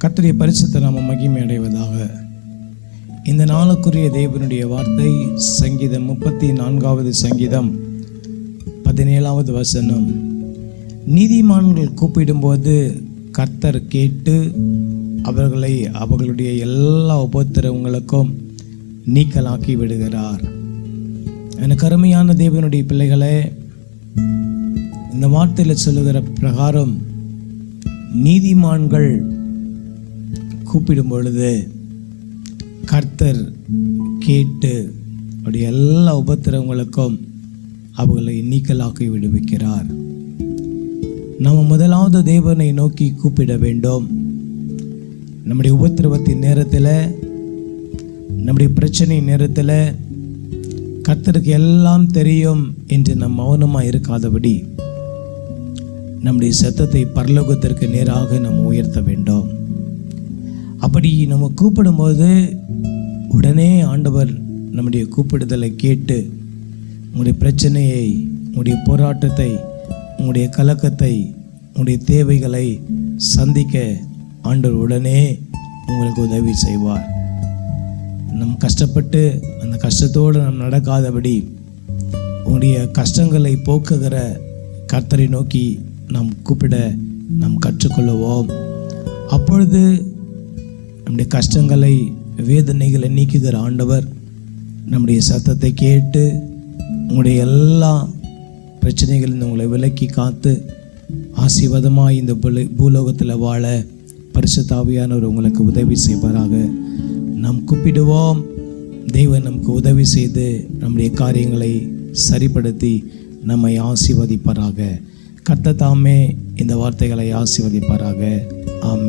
கர்த்தருடைய பரிசுத்த நாமம் மகிமை அடைவதாக. இந்த நாளுக்குரிய தேவனுடைய வார்த்தை சங்கீதம் 34வது சங்கீதம் 17வது வசனம். நீதிமான்கள் கூப்பிடும்போது கர்த்தர் கேட்டு அவர்களை அவர்களுடைய எல்லா உபத்திரவங்களுக்கும் நீக்கலாக்கி விடுகிறார். எனக்கு அருமையான தேவனுடைய பிள்ளைகளே, இந்த வார்த்தையில் சொல்லுகிற பிரகாரம் நீதிமான்கள் கூப்பிடும் பொழுது கர்த்தர் கேட்டு அவருடைய எல்லா உபத்திரவங்களுக்கும் அவர்களை நீக்கலாக்கி விடுவிக்கிறார். நம்ம முதலாவது தேவனை நோக்கி கூப்பிட வேண்டும். நம்முடைய உபத்திரவத்தின் நேரத்தில், நம்முடைய பிரச்சனை நேரத்தில் கர்த்தருக்கு எல்லாம் தெரியும் என்று நம் மௌனமாக இருக்காதபடி நம்முடைய சத்தத்தை பரலோகத்திற்கு நேராக நாம் உயர்த்த வேண்டும். அப்படி நம்ம கூப்பிடும்போது உடனே ஆண்டவர் நம்முடைய கூப்பிடுதலை கேட்டு உங்களுடைய பிரச்சனையை, உங்களுடைய போராட்டத்தை, உங்களுடைய கலக்கத்தை, உங்களுடைய தேவைகளை சந்திக்க ஆண்டவர் உடனே உங்களுக்கு உதவி செய்வார். நம் கஷ்டப்பட்டு அந்த கஷ்டத்தோடு நாம் நடக்காதபடி உங்களுடைய கஷ்டங்களை போக்குகிற கர்த்தரை நோக்கி நாம் கூப்பிட நாம் கற்றுக்கொள்ளுவோம். அப்பொழுது நம்முடைய கஷ்டங்களை, வேதனைகளை நீக்குகிற ஆண்டவர் நம்முடைய சத்தத்தை கேட்டு உங்களுடைய எல்லா பிரச்சனைகளிலிருந்து உங்களை விலக்கி காத்து ஆசீர்வாதமாக இந்த பூலோகத்தில் வாழ பரிசுத்த ஆவியானவர் உங்களுக்கு உதவி செய்வாராக. நாம் கூப்பிடுவோம். தேவன் நமக்கு உதவி செய்து நம்முடைய காரியங்களை சரிப்படுத்தி நம்மை ஆசீர்வதிப்பாராக. கர்த்தர் தாமே இந்த வார்த்தைகளை ஆசீர்வதிப்பாராக. ஆமென்.